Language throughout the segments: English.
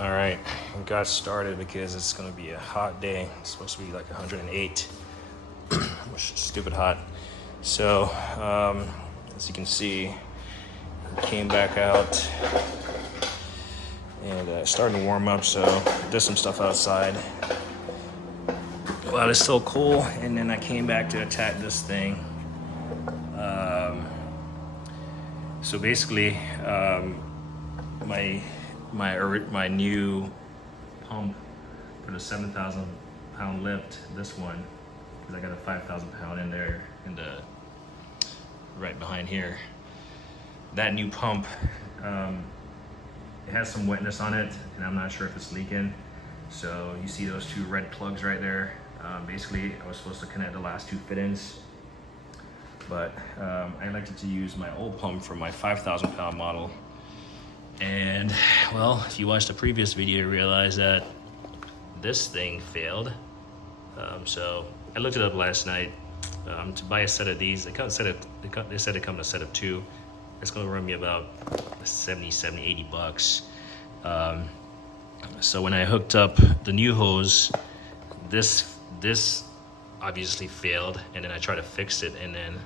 All right, we got started because it's gonna be a hot day. It's supposed to be like 108, which is stupid hot. So, as you can see, I came back out and starting to warm up. So, did some stuff outside while it's still cool, and then I came back to attack this thing. So basically, my new pump for the 7,000 pound lift, this one, because I got a 5,000 pound in there, in the right behind here. That new pump, it has some wetness on it, and I'm not sure if it's leaking. So you see those two red plugs right there. Basically, I was supposed to connect the last two fit-ins, but I elected to use my old pump for my 5,000 pound model. And well, if you watched the previous video, you realize that this thing failed. So I looked it up last night to buy a set of these. They said it comes in a set of two. It's gonna run me about 70, 80 bucks. So when I hooked up the new hose, this obviously failed, and then I tried to fix it, and then,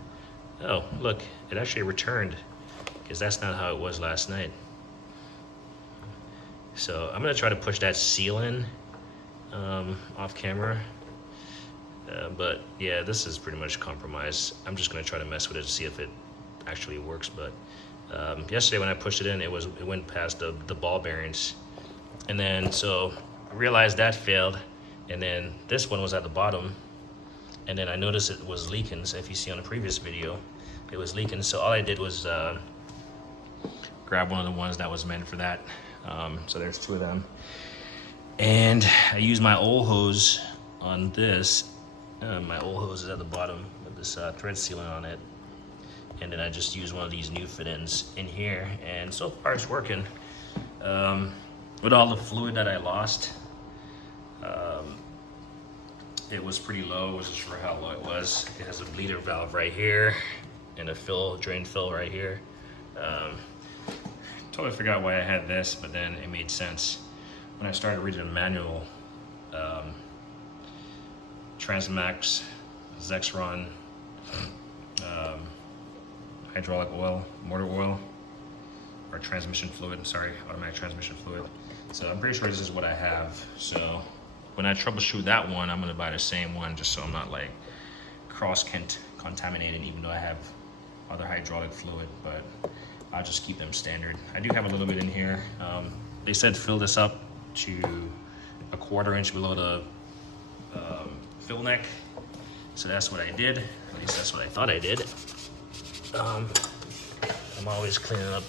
oh, look, it actually returned, because that's not how it was last night. So I'm gonna try to push that seal in off camera. But yeah, this is pretty much compromised. I'm just gonna try to mess with it to see if it actually works. But yesterday when I pushed it in, it went past the ball bearings. And then so I realized that failed. And then this one was at the bottom. And then I noticed it was leaking. So if you see on the previous video, it was leaking. So all I did was grab one of the ones that was meant for that. So there's two of them. And I used my old hose on this. My old hose is at the bottom with this thread sealant on it. And then I just used one of these new fit-ins in here. And so far it's working. With all the fluid that I lost, it was pretty low. I wasn't sure how low it was. It has a bleeder valve right here and a drain fill right here. Totally forgot why I had this, but then it made sense when I started reading the manual. Transmax, Zexron, hydraulic oil, motor oil, or transmission fluid, sorry, automatic transmission fluid. So I'm pretty sure this is what I have. So when I troubleshoot that one, I'm gonna buy the same one just so I'm not like cross-contaminated, even though I have other hydraulic fluid, but I'll just keep them standard. I do have a little bit in here. They said fill this up to a 1/4 inch below the fill neck. So that's what I did. At least that's what I thought I did. I'm always cleaning up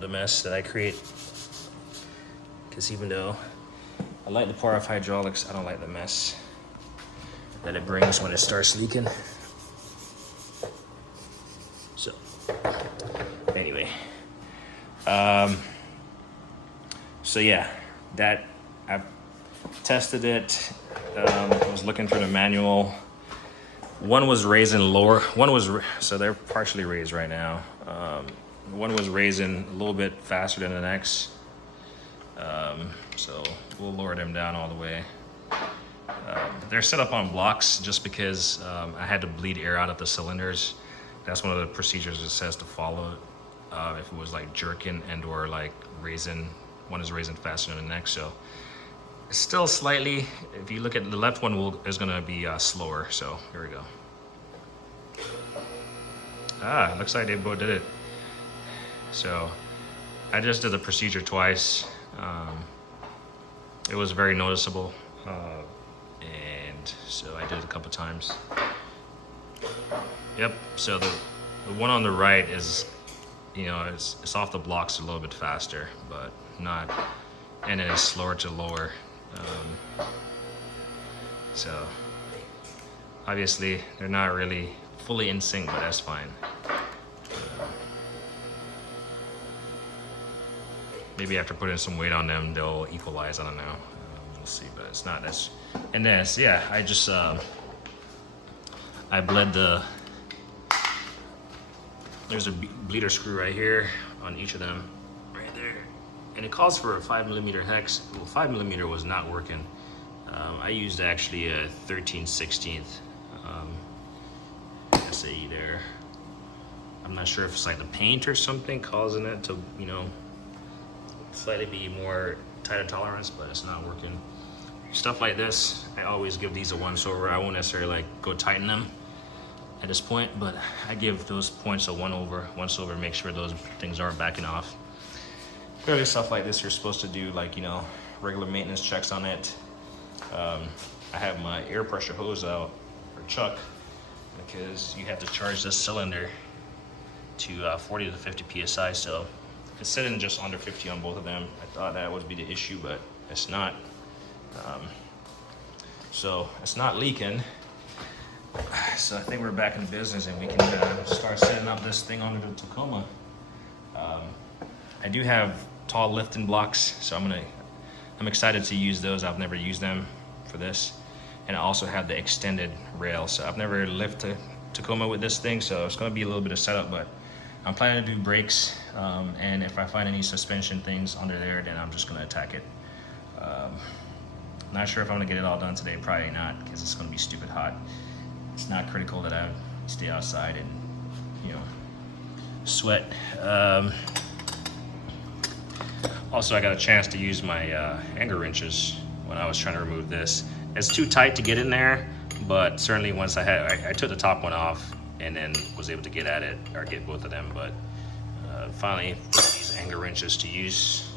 the mess that I create. Because even though I like the power of hydraulics, I don't like the mess that it brings when it starts leaking. So anyway, so yeah, that I've tested it. I was looking through the manual. One was raising lower. So they're partially raised right now. One was raising a little bit faster than the next. So we'll lower them down all the way. They're set up on blocks just because I had to bleed air out of the cylinders. That's one of the procedures it says to follow. If it was like jerking and or like raising, one is raising faster than the next. So it's still slightly, if you look at the left one, is gonna be slower. So here we go. Looks like they both did it. So I just did the procedure twice. It was very noticeable. And so I did it a couple times. Yep, so the one on the right is, you know, it's off the blocks a little bit faster, but not, and then it's slower to lower. So obviously they're not really fully in sync, but that's fine. Maybe after putting some weight on them, they'll equalize, I don't know. We'll see, but it's not as, and then, so yeah, I just, I bled there's a bleeder screw right here on each of them, right there. and it calls for a 5mm hex. Well, 5mm was not working. I used actually a 13/16 SAE there. I'm not sure if it's like the paint or something causing it to, you know, slightly be more tighter tolerance, but it's not working. Stuff like this, I always give these a once over. I won't necessarily like go tighten them at this point, but I give those points a once over, make sure those things aren't backing off. Clearly stuff like this you're supposed to do, like, you know, regular maintenance checks on it. I have my air pressure hose out for Chuck because you have to charge this cylinder to 40 to 50 psi, so it's sitting just under 50 on both of them. I thought that would be the issue, but it's not. So it's not leaking. So I think we're back in business and we can start setting up this thing onto the Tacoma. I do have tall lifting blocks, so I'm excited to use those. I've never used them for this. And I also have the extended rail, so I've never lifted Tacoma with this thing, so it's gonna be a little bit of setup, but I'm planning to do brakes, and if I find any suspension things under there, then I'm just gonna attack it. Not sure if I'm gonna get it all done today, probably not, because it's gonna be stupid hot. It's not critical that I stay outside and, you know, sweat. Also, I got a chance to use my anchor wrenches when I was trying to remove this. It's too tight to get in there, but certainly once I took the top one off and then was able to get at it, or get both of them, but finally put these anchor wrenches to use.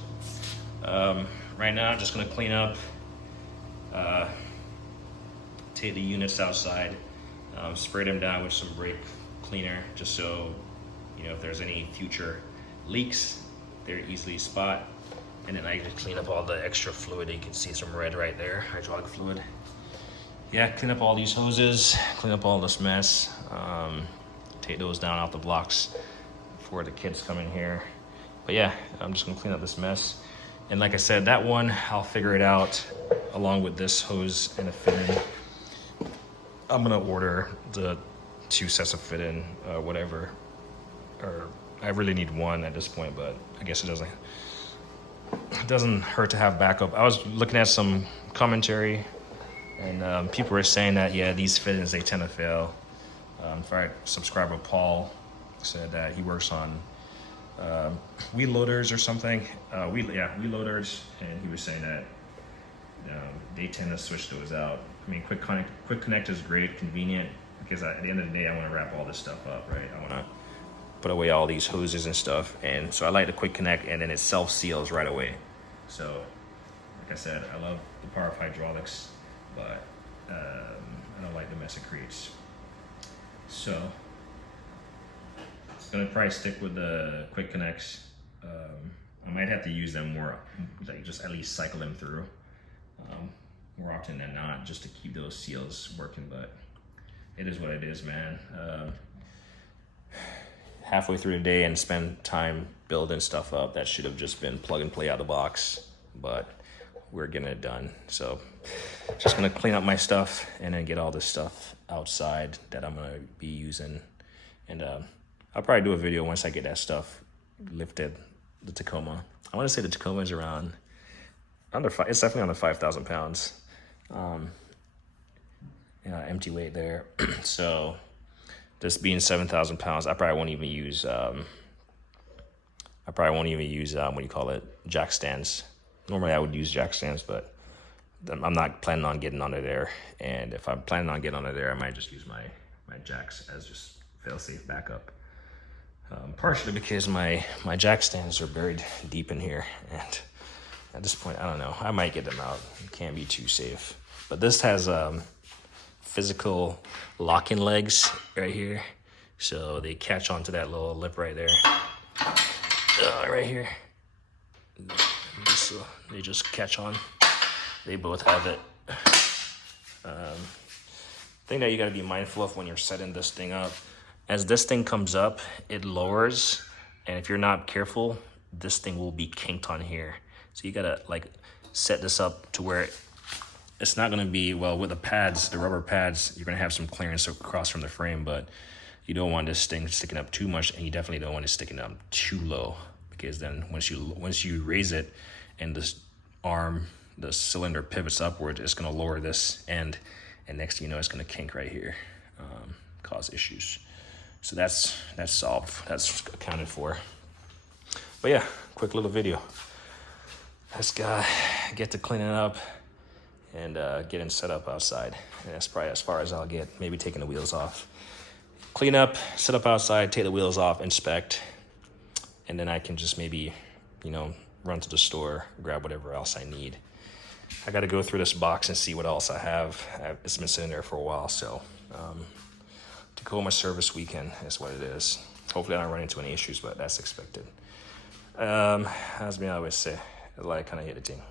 Right now I'm just gonna clean up, take the units outside, spray them down with some brake cleaner, just so, you know, if there's any future leaks, they're easily spot. And then I just clean up all the extra fluid. You can see some red right there, hydraulic fluid. Yeah, clean up all these hoses, clean up all this mess, take those down off the blocks before the kids come in here. But yeah, I'm just gonna clean up this mess. And like I said, that one, I'll figure it out along with this hose and a fit-in. I'm gonna order the 2 sets of fit-in, whatever. Or I really need one at this point, but I guess it doesn't hurt to have backup. I was looking at some commentary, and people were saying that, yeah, these fit-ins, they tend to fail. In fact, subscriber Paul said that he works on wheel loaders or something. Wheel loaders, and he was saying that they tend to switch those out. I mean, Quick Connect is great, convenient, because at the end of the day, I want to wrap all this stuff up, right? I want to put away all these hoses and stuff, and so I like the Quick Connect, and then it self-seals right away. So, like I said, I love the power of hydraulics, but I don't like the mess it creates. So, I'm gonna probably stick with the Quick Connects. I might have to use them more, like just at least cycle them through more often than not, just to keep those seals working. But it is what it is, man. Halfway through the day and spend time building stuff up that should have just been plug and play out of the box, but we're getting it done. So just gonna clean up my stuff and then get all this stuff outside that I'm gonna be using, and I'll probably do a video once I get that stuff lifted. The Tacoma, I want to say the Tacoma is around it's definitely under 5,000 pounds. Empty weight there. So this being 7,000 pounds, I probably won't even use what do you call it, jack stands. Normally I would use jack stands, but I'm not planning on getting under there. And if I'm planning on getting under there, I might just use my jacks as just fail-safe backup. Partially because my jack stands are buried deep in here, and at this point, I don't know. I might get them out. It can't be too safe. But this has physical locking legs right here, so they catch onto that little lip right there. Right here. They just catch on. They both have it. Thing that you got to be mindful of when you're setting this thing up, as this thing comes up, it lowers, and if you're not careful, this thing will be kinked on here. So you gotta like set this up to where it's not gonna be, well, with the pads, the rubber pads, you're gonna have some clearance across from the frame, but you don't want this thing sticking up too much, and you definitely don't want it sticking up too low, because then once you raise it and this arm, the cylinder pivots upward, it's going to lower this end, and next thing you know, it's going to kink right here, cause issues. So that's solved, that's accounted for. But yeah, quick little video. Let's get to cleaning up and getting set up outside. And that's probably as far as I'll get, maybe taking the wheels off. Clean up, set up outside, take the wheels off, inspect, and then I can just maybe, you know, run to the store, grab whatever else I need. I got to go through this box and see what else I have. It's been sitting there for a while, so Tacoma service weekend is what it is. Hopefully I don't run into any issues, but that's expected. As me always say, like kind of hit the team.